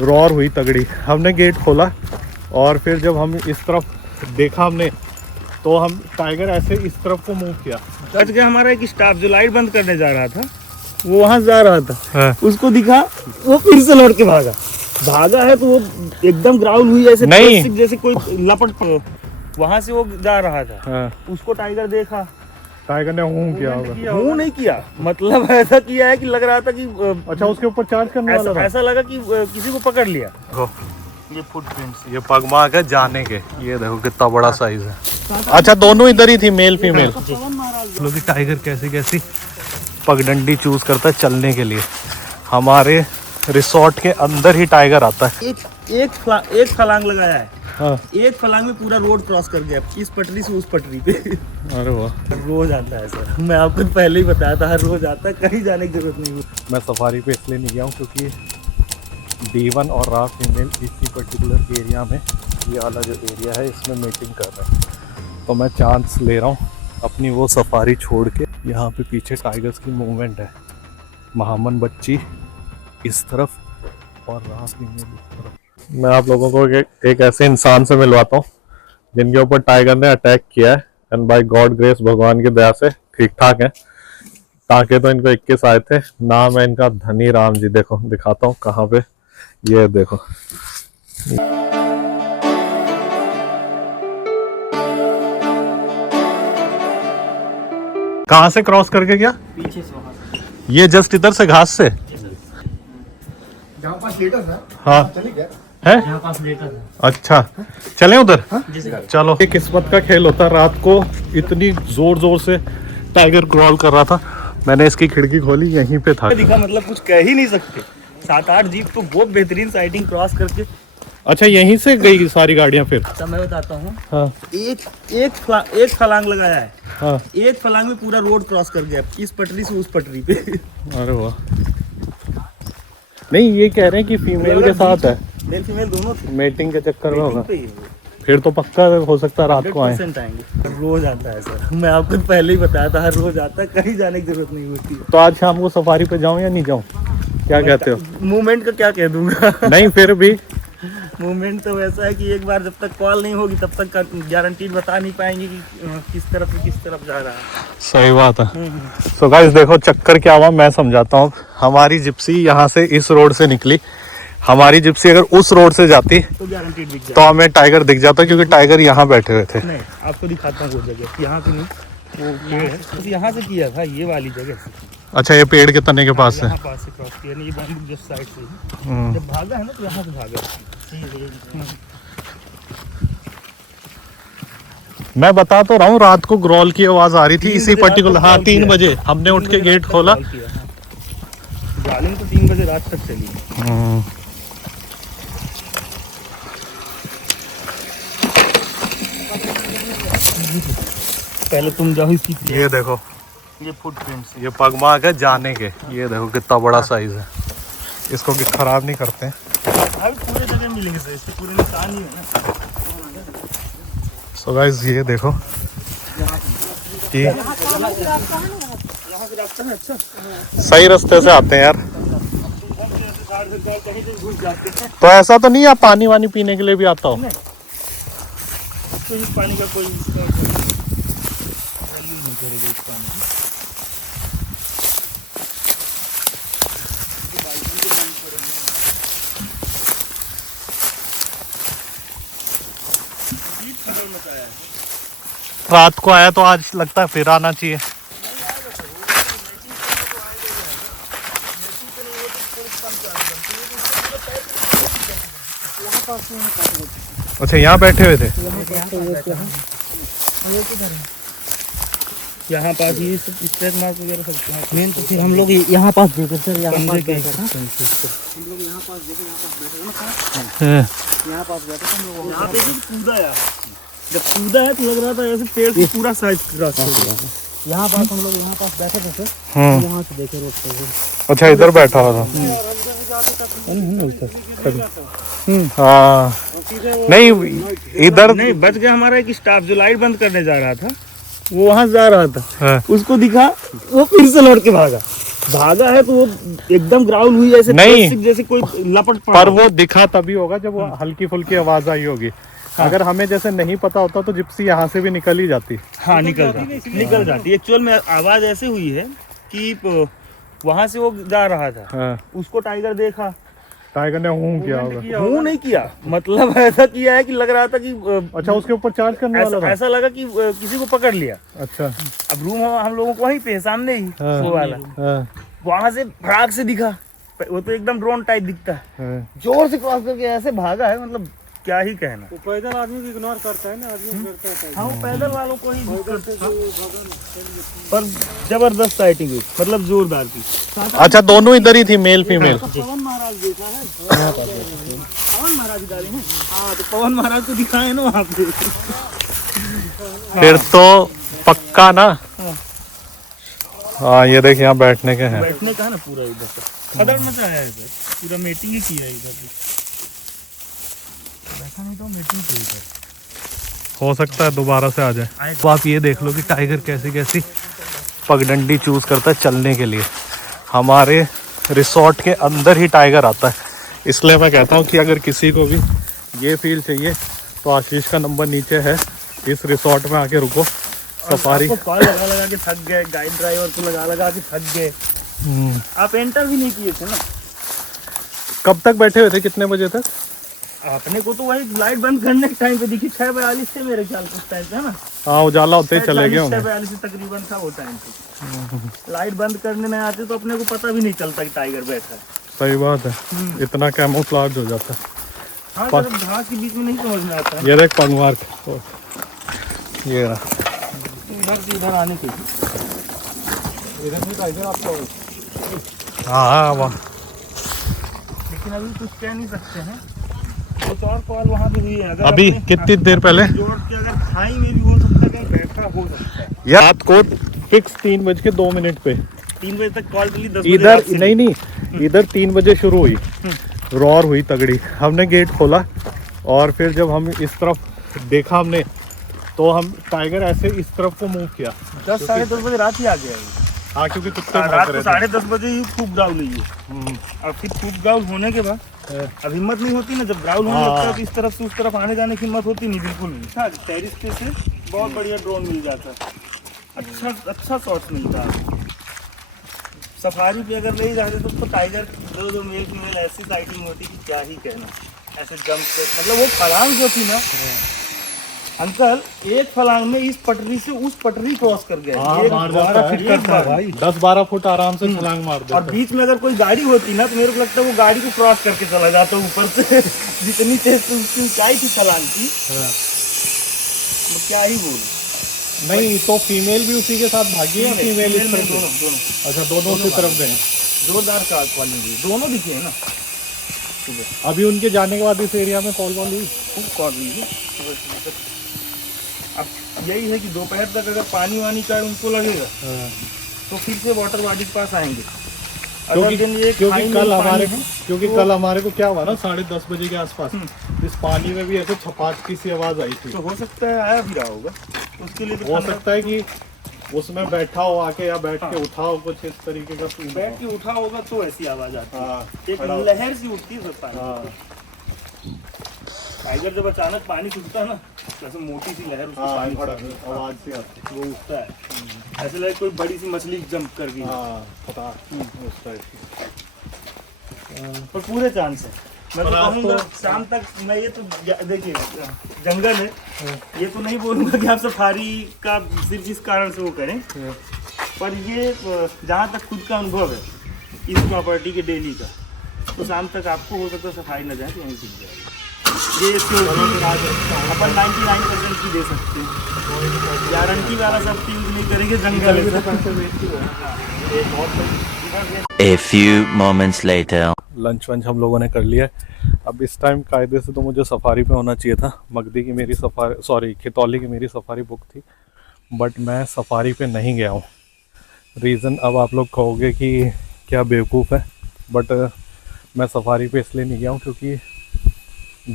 Roar हुई तगड़ी। हमने गेट खोला और फिर जब हम इस तरफ देखा हमने, तो हम टाइगर ऐसे इस तरफ को मूव किया। बच गया हमारा एक स्टाफ जो लाइट बंद करने जा रहा था, वो वहां जा रहा था। हाँ। उसको दिखा, वो फिर से लौट के भागा है तो वो एकदम ग्राउल हुई ऐसे नहीं। जैसे कोई लपट, वहां से वो जा रहा था। हाँ। उसको टाइगर देखा, टाइगर ने हूं किया होगा। हूं नहीं किया, मतलब ऐसा किया है कि लग रहा था कि अच्छा, उसके ऊपर चार्ज करने वाला था। ऐसा लगा कि किसी को पकड़ लिया। ये फुटप्रिंट्स, ये पगमार्क है जाने के। ये देखो कितना बड़ा साइज है। अच्छा, दोनों इधर ही थी, मेल फीमेल। लोग टाइगर कैसी कैसी पगडंडी चूज करता है चलने के लिए। हमारे रिसोर्ट के अंदर ही टाइगर आता है। एक फलांग लगाया है। हाँ। एक फलांग में पूरा रोड क्रॉस कर गया, इस पटरी से उस पटरी पे। अरे वाह। रोज आता है सर, मैं आपको पहले ही बताया था, हर रोज आता है, कहीं जाने की जरूरत नहीं है। मैं सफारी पे इसलिए नहीं गया हूँ क्योंकि D1 और रा फीमेल इसी पर्टिकुलर एरिया में, ये वाला जो एरिया है, इसमें मीटिंग कर रहे हैं। तो मैं चांस ले रहा हूँ अपनी वो सफारी छोड़ के। यहाँ पे पीछे टाइगर्स की मूवमेंट है। महामन बच्ची इस तरफ और रा फीमेल इस तरफ। मैं आप लोगों को एक ऐसे इंसान से मिलवाता हूँ जिनके ऊपर टाइगर ने अटैक किया है, एंड बाय गॉड ग्रेस, भगवान की दया से ठीक ठाक है। टाँके तो इनको 21 आए थे। नाम है इनका धनी राम जी। देखो दिखाता हूँ कहाँ पे, ये देखो। कहाँ से क्रॉस करके गया? पीछे से वहां से। ये जस्ट इधर से घास से। जहाँ पास लेटर था, हाँ चले गया। है। यहाँ पास लेटर है। अच्छा, चले उधर। जिसे चलो। ये किस्मत का खेल होता है। रात को इतनी जोर जोर से टाइगर क्रॉल कर रहा था, मैंने इसकी खिड़की खोली, यहीं पे था। दिखा, मतलब कुछ कह ही नहीं सकते। 7-8 जीप तो बहुत बेहतरीन साइटिंग क्रॉस करके। अच्छा, यहीं से गई सारी गाड़ियां फिर? अच्छा मैं बताता हूँ। हाँ। एक फलांग लगाया है। हाँ। एक फलांग में पूरा रोड क्रॉस कर गया, इस पटरी से उस पटरी पे। अरे वाह। नहीं, ये कह रहे हैं कि फीमेल के साथ है। मेल फीमेल दोनों थे। मेटिंग के चक्कर में होगा। पे ही है। फिर तो पक्का हो सकता है रात को आए। 100% आएंगे। रोज आता है सर, मैं आपको पहले ही बताया था, हर रोज आता है, कहीं जाने की जरूरत नहीं होती। तो आज शाम को सफारी पे जाऊं या नहीं जाऊं, क्या कहते हो? मूवमेंट का क्या कह दूंगा। नहीं, फिर भी मूवमेंट तो वैसा है कि एक बार जब तक कॉल नहीं होगी तब तक गारंटीड बता नहीं पाएंगे कि किस तरफ से किस तरफ जा रहा है। सही बात है। सो गाइस देखो चक्कर क्या हुआ, मैं समझाता हूँ। हमारी जिप्सी यहाँ से इस रोड से निकली। हमारी जिप्सी अगर उस रोड से जाती तो गारंटीड दिख तो जाए। हमें टाइगर दिख जाता, क्योंकि टाइगर यहाँ बैठे हुए थे। नहीं, आपको दिखाता हूँ वो जगह, यहाँ से नहीं, वो पेड़ है, तो यहाँ से किया था, ये वाली जगह से। अच्छा, ये पेड़ के तने के पास से। यहाँ पास से क्रॉस किया, नहीं ये बंदूक जस्ट साइड से ही। जब भागा है ना तो यहाँ से भागा। मैं बता तो रहा हूँ, रात को ग्रोल की आवाज आ रही थी इसी पर्टिकुलर। हाँ, 3 बजे हमने उठ के गेट खोला। ग्राउलिंग तो 3 बजे रात तक चली। पहले तुम जाओ इसकी। ये देखो, ये फुटप्रिंट्स, ये पगमार्क है जाने के। ये देखो कितना बड़ा साइज है। इसको भी खराब नहीं करते हैं। अभी पूरे जगह मिलेंगे सर, इसके पूरे निशान ही है ना। सो गाइस ये देखो कि यहाँ से रास्ता है। अच्छा, सही रास्ते से आते हैं यार। कहीं से घुस जाते हैं तो ऐसा तो नहीं, आप पानी वानी पीने के लिए भी आता हो? तो इस पानी का कोई वैल्यू नहीं करेगा इस पानी की। रात को आया तो आज लगता है फिर आना चाहिए। अच्छा, यहाँ बैठे हुए थे। यहाँ पास ये सब स्ट्रेच मार्क वगैरह सब मेन तो फिर हम लोग यहाँ पास देखे सर, यहाँ पास के बैठे था। हम लोग यहाँ पास देखे, यहाँ पास बैठे थे ना, यहाँ पास बैठे थे हम लोग। यहाँ पे भी कूदा यार, जब कूदा है तो लग रहा था ऐसे पेड़ से पूरा साइज क्रॉस हो गया। यहाँ पास हम लोग यहाँ पास बैठे थे सर, यहाँ से देखे रोड पे। अच्छा, इधर बैठा हुआ था। हाँ, नहीं इधर नहीं, बच गया हमारा एक स्टाफ जो लाइट बंद करने जा रहा था, वो वहां जा रहा था। हाँ। उसको दिखा, वो फिर से लौट के भागा। भागा है तो वो एकदम ग्राउल हुई ऐसे नहीं। प्लास्टिक जैसे कोई लपट पड़ा। पर वो दिखा तभी होगा जब वो हल्की फुल्की आवाज आई होगी। अगर हमें जैसे नहीं पता होता तो जिप्सी यहाँ से भी निकल ही जाती। हाँ निकल जाती। एक्चुअल में आवाज ऐसे हुई है कि वहां से वो जा रहा था, हाँ। उसको टाइगर देखा, टाइगर ने हूँ किया होगा। मुंह नहीं किया, मतलब ऐसा किया है कि लग रहा था कि अच्छा, उसके ऊपर चार्ज करने वाला था। ऐसा लगा कि किसी को पकड़ लिया। अच्छा। अब रूम हम लोगों को वहीं पे सामने ही हाँ। वो वाला, हाँ, वहां से फटाक से दिखा, वो तो एकदम ड्रोन टाइप दिखता है, हाँ। जोर से क्रॉस करके ऐसे भागा है, मतलब क्या ही कहना। वो पैदल आदमी को इग्नोर करता है ना, आदमी करता है। हाँ, वो पैदल वालों को ही पर जबरदस्त फाइटिंग हुई, मतलब जोरदार थी। अच्छा, दोनों इधर ही थी, मेल फीमेल। पवन महाराज देखा है, पवन महाराज डाले हैं। हाँ, तो पवन महाराज को दिखाए ना वहाँ पे। फिर तो पक्का ना। हाँ, ये देख यहाँ बैठने के हैं। बैठने का है ना पूरा, इधर से खदड़ मचा है, इधर पूरा मीटिंग ही किया है इधर। बैठा नहीं तो मीटिंग की इधर। हो सकता है दोबारा से आ जाए। तो आप ये देख लो कि टाइगर कैसी कैसी पगडंडी चूज करता है चलने के लिए। हमारे रिसोर्ट के अंदर ही टाइगर आता है, इसलिए मैं कहता हूँ कि अगर किसी को भी ये फील चाहिए तो आशीष का नंबर नीचे है, इस रिसोर्ट में आके रुको। सफारी कॉल लगा लगा के थक गए, गाइड ड्राइवर को लगा लगा के थक गए। आप एंटर भी नहीं किए थे ना। कब तक बैठे हुए थे, कितने बजे तक? आपने को तो वही लाइट बंद करने के टाइम पे दिखी, 6:42 से मेरे ख्याल से उस टाइम पे है ना। हाँ, उजाला होते ही चले गए होंगे। 6:42 तकरीबन था वो टाइम पे। लाइट बंद करने नहीं आते तो अपने को पता भी नहीं चलता कि टाइगर बैठा है। सही बात है, इतना कैमोफ्लेज हो जाता है। हाँ, जब घास के बीच में नहीं समझ में आता है। ये देख पंगवार, ये रहा। इधर से इधर आने के इधर भी टाइगर आपको। हाँ, वाह। लेकिन अभी कुछ कह नहीं सकते हैं। कुछ और कॉल वहाँ पे हुई है, अगर अभी अपने कितनी देर पहले? जोड़ के अगर खाई में भी हो सकता है, कहीं बैठा हो सकता है। यार रात को फिक्स 3:02 पे 3 बजे तक कॉल चली, 10 बजे इधर वापसी। नहीं, इधर 3 बजे शुरू हुई, रॉर हुई तगड़ी। हमने गेट खोला और फिर जब हम इस तरफ देखा हमने, तो हम टाइगर ऐसे इस तरफ को मूव किया। 10 साढ़े 10 बजे रात ही आ गया ये। हाँ, क्योंकि कुत्ते रात भाग को रहे थे। 10:30 बजे ही खूब ग्राउल हुई है। और फिर खूब ग्राउल होने के बाद अब हिम्मत नहीं होती ना, जब ग्राउल होने लगता है तो इस तरफ से उस तरफ आने जाने की हिम्मत होती नहीं, बिल्कुल नहीं। हाँ, टेरिस पे से बहुत बढ़िया ड्रोन मिल जाता है, अच्छा शॉट्स मिलता है। सफारी पे अगर ले जाते तो टाइगर दो मेल फीमेल ऐसी साइटिंग होती कि क्या ही कहना। ऐसे जंप पे, मतलब वो फलांग जो थी ना अंकल, एक फलांग में इस पटरी से उस पटरी क्रॉस कर गया। हाँ, एक मार बार जाता है। फिट करता है भाई। 10-12 फुट आराम से छलांग मार और देता है। बीच में अगर कोई गाड़ी होती ना तो मेरे को लगता है वो गाड़ी को क्रॉस करके चला जाता ऊपर से। जितनी तेज तो उसकी ऊंचाई थी छलांग की, तो क्या ही बोलूं। नहीं तो फीमेल भी उसी के साथ भागी है, फीमेल इस तरफ? दोनों दोनों अच्छा, दोनों उसी तरफ गए। जोरदार का कॉलिंग हुई, दोनों दिखे हैं ना सुबह। अभी उनके जाने के बाद इस एरिया में कॉल हुई। खूब कॉल हुई है सुबह। अब यही है कि दोपहर तक अगर पानी वानी का उनको लगेगा तो फिर से वाटर बॉडी के पास आएंगे। क्योंकि कल हमारे को क्या हुआ ना, 10:30 बजे के आसपास इस पानी में भी ऐसे छपाक सी आवाज आई थी। तो हो सकता है आया भी रहा होगा, उसके लिए तो हो सकता है कि उसमें बैठा हो आके, या बैठ के उठा हो, कुछ इस तरीके का सीन। बैठ के उठा होगा तो ऐसी आवाज आती है। हाँ, एक लहर सी उठती है पानी। हाँ, टाइगर जब अचानक पानी छूटता है ना, जैसे मोटी सी लहर उसको पानी छूटती है, आवाज सी आती है। वो उठता है, ऐसे लगे कोई बड़ी सी मछली जंप कर गई। हाँ, पता उस टाइप की। पर पूरे चांस है। मैं तो पर आप कहूँगा शाम तक मैं ये तो देखिए जंगल है, ये तो नहीं बोलूँगा कि आप सफारी का सिर्फ इस कारण से वो करें, पर ये जहाँ तक खुद का अनुभव है इस प्रॉपर्टी के डेली का, तो शाम तक आपको हो सकता है सफाई न जाए तो यहीं सीख जाएगी। ये अपन 99% की दे सकते हैं, गारंटी वाला सब यूज नहीं करेंगे। जंगल A few moments later. Lunch वंच हम लोगों ने कर लिया है। अब इस टाइम कायदे से तो मुझे सफारी पे होना चाहिए था। मगदी की मेरी सफारी, सॉरी खितौली की मेरी सफारी बुक थी, बट मैं सफारी पे नहीं गया हूँ। रीज़न अब आप लोग कहोगे कि क्या बेवकूफ़ है, बट मैं सफारी पे इसलिए नहीं गया हूँ क्योंकि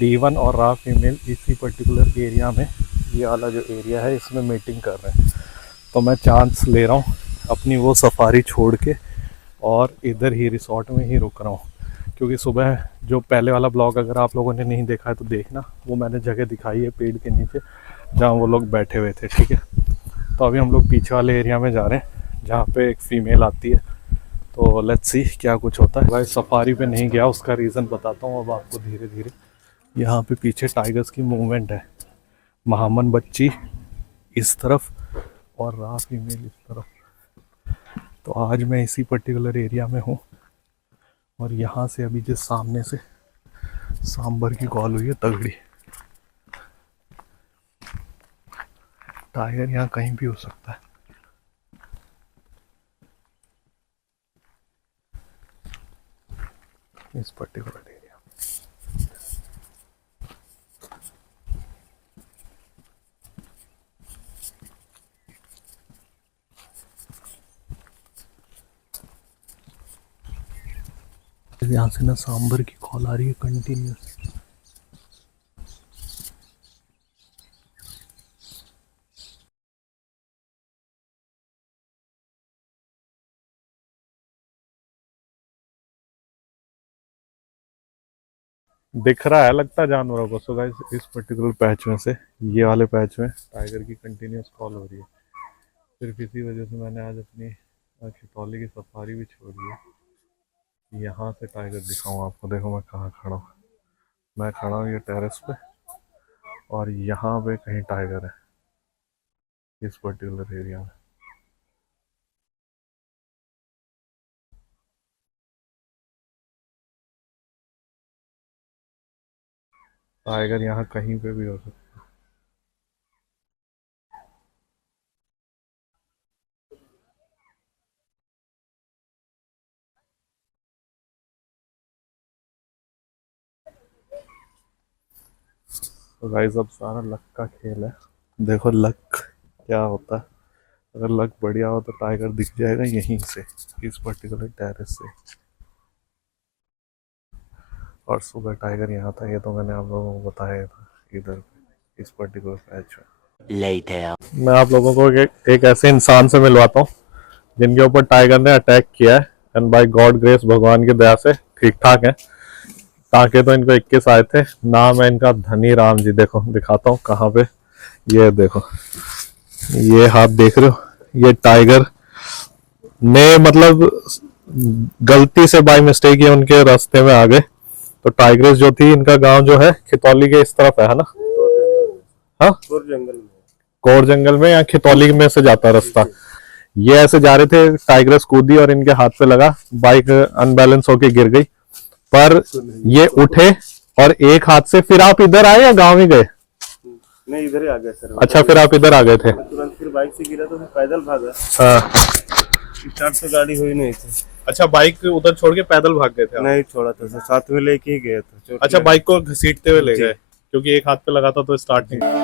D1 और रा फीमेल इसी पर्टिकुलर एरिया में, ये वाला जो एरिया है इसमें मीटिंग कर रहे हैं। तो मैं चांस ले रहा हूँ अपनी वो सफारी छोड़ के और इधर ही रिसोर्ट में ही रुक रहा हूँ, क्योंकि सुबह जो पहले वाला ब्लॉग अगर आप लोगों ने नहीं देखा है तो देखना, वो मैंने जगह दिखाई है पेड़ के नीचे जहाँ वो लोग बैठे हुए थे, ठीक है। तो अभी हम लोग पीछे वाले एरिया में जा रहे हैं जहाँ पे एक फ़ीमेल आती है, तो लेट्स सी क्या कुछ होता है। भाई सफारी पे नहीं गया, उसका रीज़न बताता हूँ अब आपको धीरे धीरे। यहाँ पे पीछे टाइगर्स की मूवमेंट है, महामन बच्ची इस तरफ और रा फीमेल इस तरफ। तो आज मैं इसी पर्टिकुलर एरिया में हूँ और यहाँ से अभी जिस सामने से सांबर की कॉल हुई है तगड़ी। टाइगर यहाँ कहीं भी हो सकता है। इस पर्टिकुलर एरिया यहाँ से ना सांबर की कॉल आ रही है कंटिन्यूस। दिख रहा है लगता है जानवरों को। सो गाइस इस पर्टिकुलर पैच में से ये वाले पैच में टाइगर की कंटिन्यूस कॉल हो रही है। सिर्फ इसी वजह से मैंने आज अपनी खितौली की सफारी भी छोड़ी है। यहाँ से टाइगर दिखाऊँ आपको। देखो मैं कहाँ खड़ा हूँ, मैं खड़ा हूँ ये टेरेस पे और यहाँ पे कहीं टाइगर है इस पर्टिकुलर एरिया में। टाइगर यहाँ कहीं पे भी हो सकता है। तो गाइस अब सारा लक का खेल है। देखो लक क्या होता है। अगर लक बढ़िया हो तो टाइगर दिख जाएगा यहीं से, इस पर्टिकुलर टेरेस से। और सुबह टाइगर यहाँ था, ये तो मैंने आप लोगों को बताया था, इधर इस पर्टिकुलर पैच में। Later. मैं आप लोगों को एक ऐसे इंसान से मिलवाता हूँ जिनके ऊपर टाइगर ने अटैक किया है एंड बाय गॉड ग्रेस, भगवान की दया से ठीक ठाक है। टाँके तो इनको 21 आए थे। नाम है इनका धनी राम जी। देखो दिखाता हूँ कहाँ पे, ये देखो ये हाथ देख रहे हो, ये टाइगर ने मतलब गलती से बाय मिस्टेक ये उनके रास्ते में आ गए। तो टाइग्रेस जो थी, इनका गांव जो है खितौली के इस तरफ है ना, हाँ कोर जंगल में या खितौली में से जाता रास्ता। ये ऐसे जा रहे थे, टाइग्रेस कूदी और इनके हाथ पे लगा, बाइक अनबैलेंस होके गिर गई। पर ये उठे और एक हाथ से, फिर आप इधर आए या गांव ही गए? नहीं इधर ही आ गया सर। अच्छा फिर आप इधर आ गए थे। तुरंत फिर बाइक से गिरा तो मैं पैदल भागा। हाँ स्टार्ट से गाड़ी हुई नहीं थी। अच्छा बाइक उधर छोड़ के पैदल भाग गए थे आप? नहीं छोड़ा था सर, साथ में लेके ही गया था। अच्छा बाइक को घसीटते हुए ले गए, क्योंकि एक हाथ पे लगा था तो स्टार्ट नहीं।